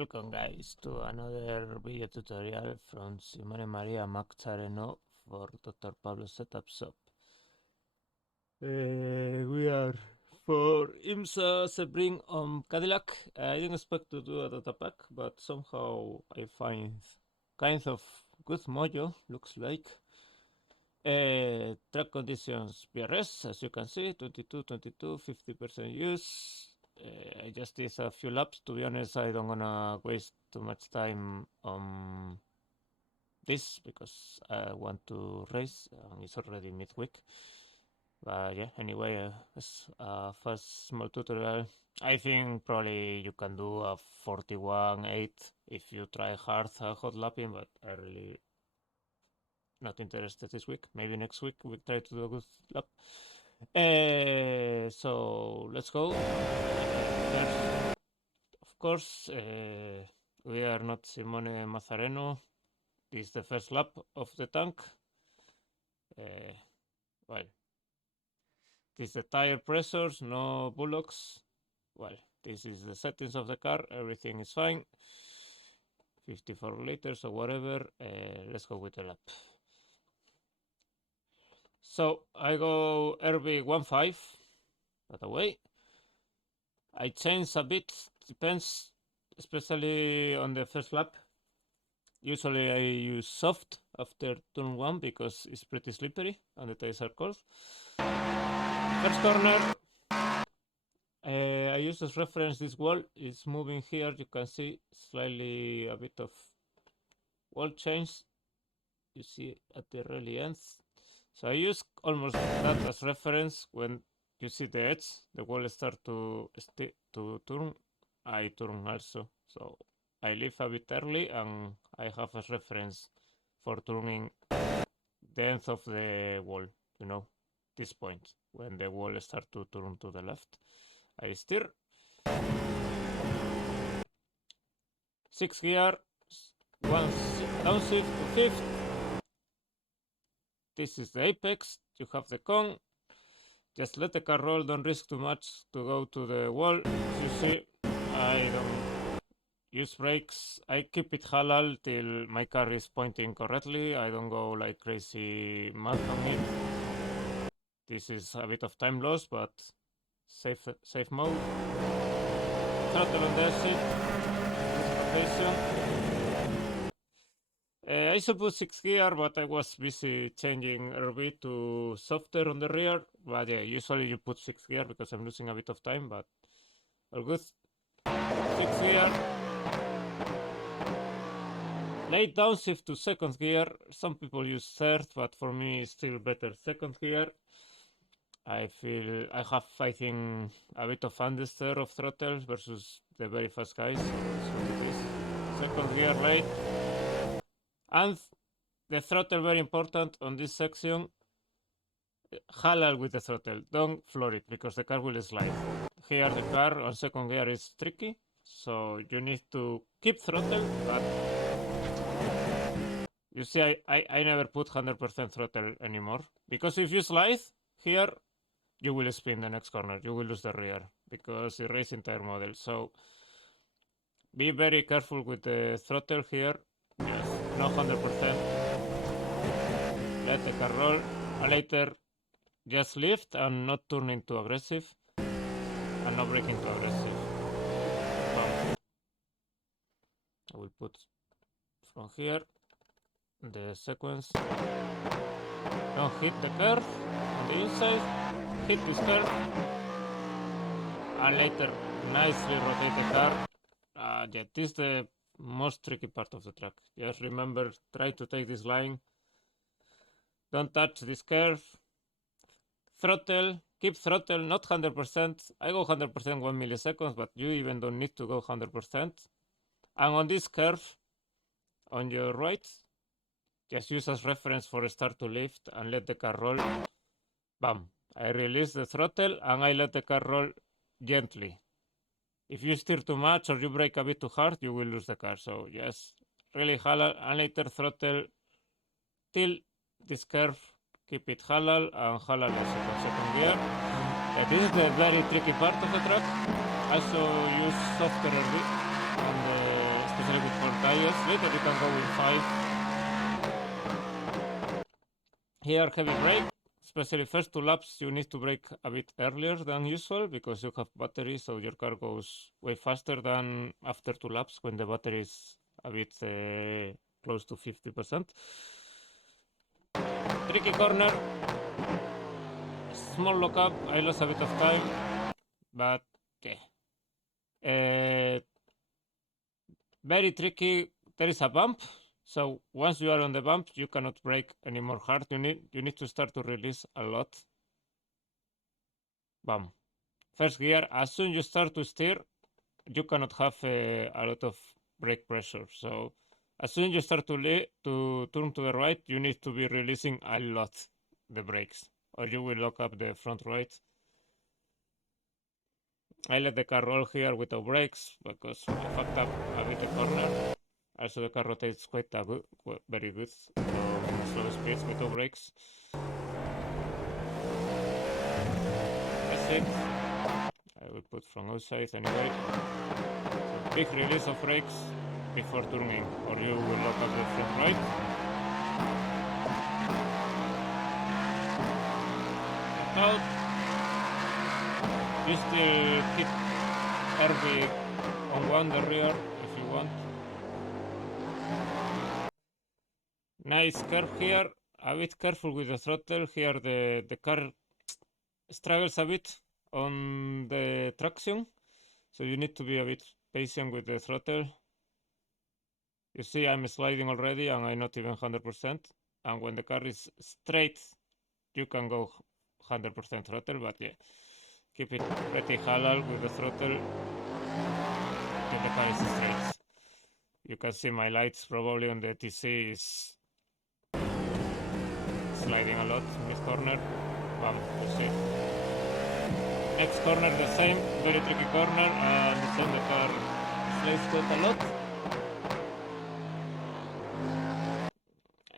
Welcome guys to another video tutorial from Simone Maria Mactareno for Dr. Pablo Setup Shop. We are for IMSA Sebring on Cadillac. I didn't expect to do a data pack, but somehow I find kind of good mojo, looks like. Track conditions PRS, as you can see, 22, 50% use. I just did a few laps. To be honest, I don't wanna waste too much time on this because I want to race. It's already midweek. But yeah, anyway, it's a first small tutorial. I think probably you can do a 41.8 if you try hard hot lapping, but I really not interested this week. Maybe next week we try to do a good lap. So let's go. First, of course, we are not Simone Mazzareno. This is the first lap of the tank. Well, this is the tire pressures, no bullocks. Well, this is the settings of the car. Everything is fine. 54 liters or whatever. Let's go with the lap. So I go RB15, by the way. I change a bit, depends, especially on the first lap. Usually I use soft after turn 1 because it's pretty slippery and the tires are cold. First corner, I use as reference this wall. It's moving here, you can see slightly a bit of wall change. You see at the really ends. So I use almost that as reference. When you see the edge, the wall start to turn, I turn also. So I leave a bit early and I have as reference for turning the end of the wall, you know, this point, when the wall start to turn to the left. I steer. 6th gear, 1 downshift to 5th. This is the apex, you have the cone. Just let the car roll, don't risk too much to go to the wall. As you see, I don't use brakes. I keep it halal till my car is pointing correctly. I don't go like crazy mad on it. This is a bit of time loss, but safe mode. Throttle on the exit. I should put 6th gear, but I was busy changing RB to softer on the rear. But yeah, usually you put 6th gear because I'm losing a bit of time, but all good. 6th gear. Late downshift to 2nd gear. Some people use 3rd, but for me it's still better 2nd gear. I feel I have, I think, a bit of understeer of throttles versus the very fast guys. So it is. 2nd gear late. And the throttle, very important on this section. Halal with the throttle, don't floor it because the car will slide. Here the car on 2nd gear is tricky, so you need to keep throttle, but you see I never put 100% throttle anymore, because if you slide here, you will spin the next corner, you will lose the rear, because it's racing tire model. So be very careful with the throttle here. Yes, not 100%. Let the car roll, and later just lift and not turning too aggressive, and not braking too aggressive. I will put from here the sequence. Don't hit the curve on the inside, hit this curve, and later nicely rotate the car. Yeah, this is the most tricky part of the track. Just remember, try to take this line. Don't touch this curve. Throttle, keep throttle, not 100%. I go 100% 1 milliseconds, but you even don't need to go 100%. And on this curve, on your right, just use as reference for start to lift and let the car roll. Bam! I release the throttle and I let the car roll gently. If you steer too much or you brake a bit too hard, you will lose the car. So yes, really halal, and later throttle till this curve. Keep it halal and halal also for 2nd gear. This is the very tricky part of the track. Also use softer RB on the tires. Later you can go with 5. Here, heavy brake. Especially first 2 laps, you need to brake a bit earlier than usual because you have battery, so your car goes way faster than after 2 laps when the battery is a bit close to 50%. Tricky corner. Small lockup. I lost a bit of time, but yeah. Very tricky. There is a bump, so once you are on the bump, you cannot brake anymore hard. You need to start to release a lot. Bam. First gear. As soon as you start to steer, you cannot have a lot of brake pressure. So as soon as you start to turn to the right, you need to be releasing a lot the brakes, or you will lock up the front right. I let the car roll here without brakes because I fucked up a bit the corner. Also, the car rotates quite very good, so slow speeds without brakes. That's it. I will put from outside anyway. So big release of brakes before turning, or you will lock up the front right. Out. You still hit RB on the rear if you want. Nice curve here. A bit careful with the throttle. Here the car struggles a bit on the traction, so you need to be a bit patient with the throttle. You see I'm sliding already and I'm not even 100%. And when the car is straight, you can go 100% throttle, but yeah, keep it pretty halal with the throttle till the car is straight. You can see my lights probably on the TC is sliding a lot in this corner. Bam, you see. Next corner the same, very tricky corner, and the same, the car slides quite a lot.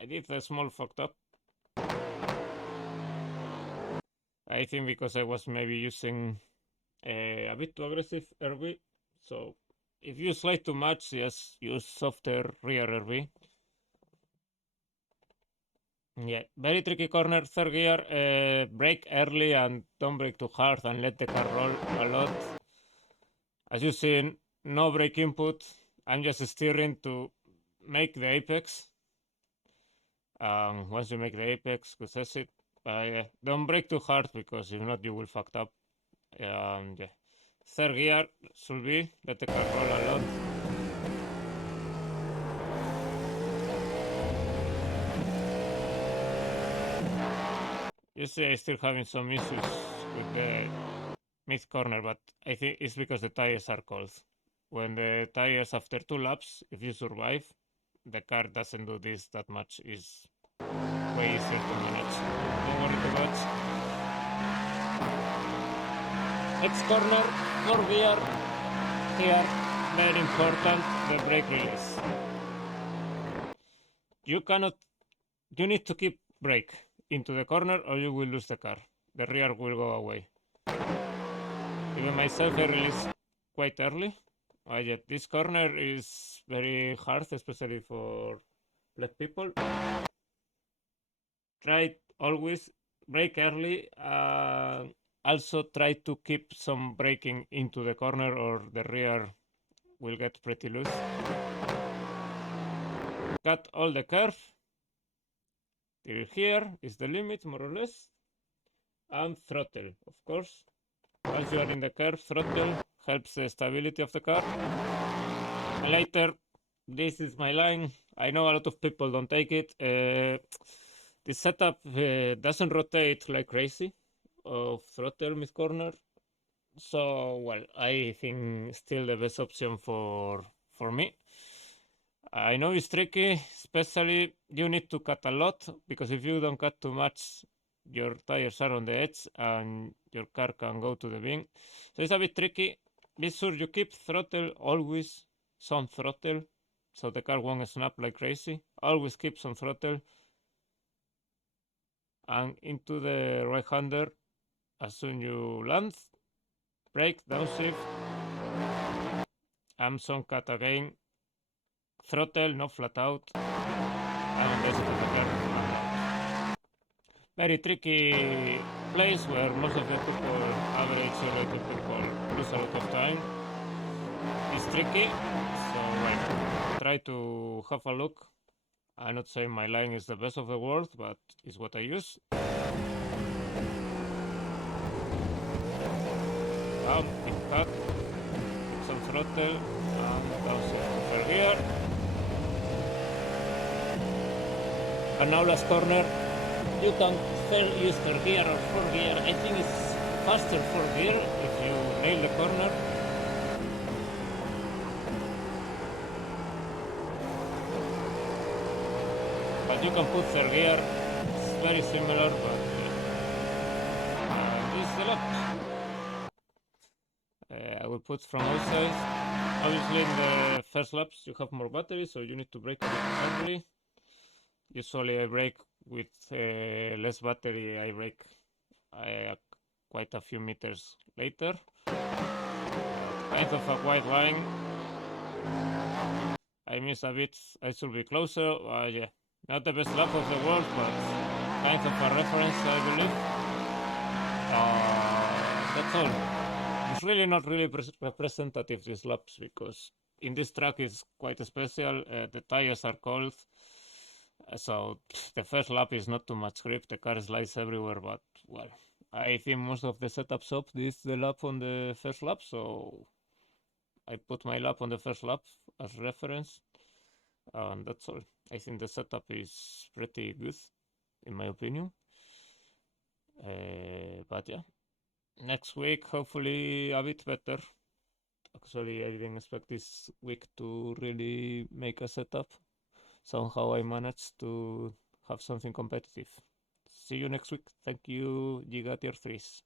I did a small fucked up. I think because I was maybe using a bit too aggressive RV. So if you slide too much, just use softer rear RV. Yeah, very tricky corner, third gear. Brake early and don't brake too hard and let the car roll a lot. As you see, no brake input. I'm just steering to make the apex. Once you make the apex, possess it. Yeah, don't brake too hard because if not, you will fuck up. Yeah. Third gear should be let the car roll a lot. You see, I'm still having some issues with the mid corner, but I think it's because the tires are cold. When the tires after 2 laps, if you survive, the car doesn't do this that much. It's way easier to manage. Don't worry too much. Next corner, 4th gear. Here, very important, the brake release. You need to keep brake into the corner or you will lose the car. The rear will go away. Even myself, I release quite early. This corner is very hard, especially for black people. Try always brake early. Also try to keep some braking into the corner or the rear will get pretty loose. Cut all the curve. Till here is the limit, more or less. And throttle, of course. Once you are in the curve, throttle helps the stability of the car. And later, this is my line. I know a lot of people don't take it. The setup doesn't rotate like crazy of throttle mid corner. So, well, I think still the best option for me. I know it's tricky, especially you need to cut a lot, because if you don't cut too much, your tires are on the edge and your car can go to the bin. So it's a bit tricky. Be sure you keep throttle, always some throttle, so the car won't snap like crazy. Always keep some throttle. And into the right-hander, as soon you land, brake, downshift, and some cut again throttle, not flat out, and basically the curve. Very tricky place where most of the people, average rated people, lose a lot of time. It's tricky, so I try to have a look. I'm not saying my line is the best of the world, but it's what I use. Down, big cut, some throttle, and down over here. And now last corner, you can use third gear or fourth gear. I think it's faster fourth gear if you nail the corner. But you can put third gear. It's very similar, but this is the lap. I will put from outside. Obviously, in the first laps you have more battery, so you need to brake a bit early. Usually I brake with less battery. I brake quite a few meters later. Kind of a wide line. I miss a bit. I should be closer. Yeah, not the best lap of the world, but kind of a reference, I believe. That's all. It's really not really representative, these laps, because in this track is quite special. The tires are cold, so the first lap is not too much grip. The car slides everywhere, but well, I think most of the setup shop did the lap on the first lap, so I put my lap on the first lap as reference, and that's all. I think the setup is pretty good, in my opinion. But yeah, next week hopefully a bit better. Actually, I didn't expect this week to really make a setup. Somehow I managed to have something competitive. See you next week. Thank you, Giga Tier 3s.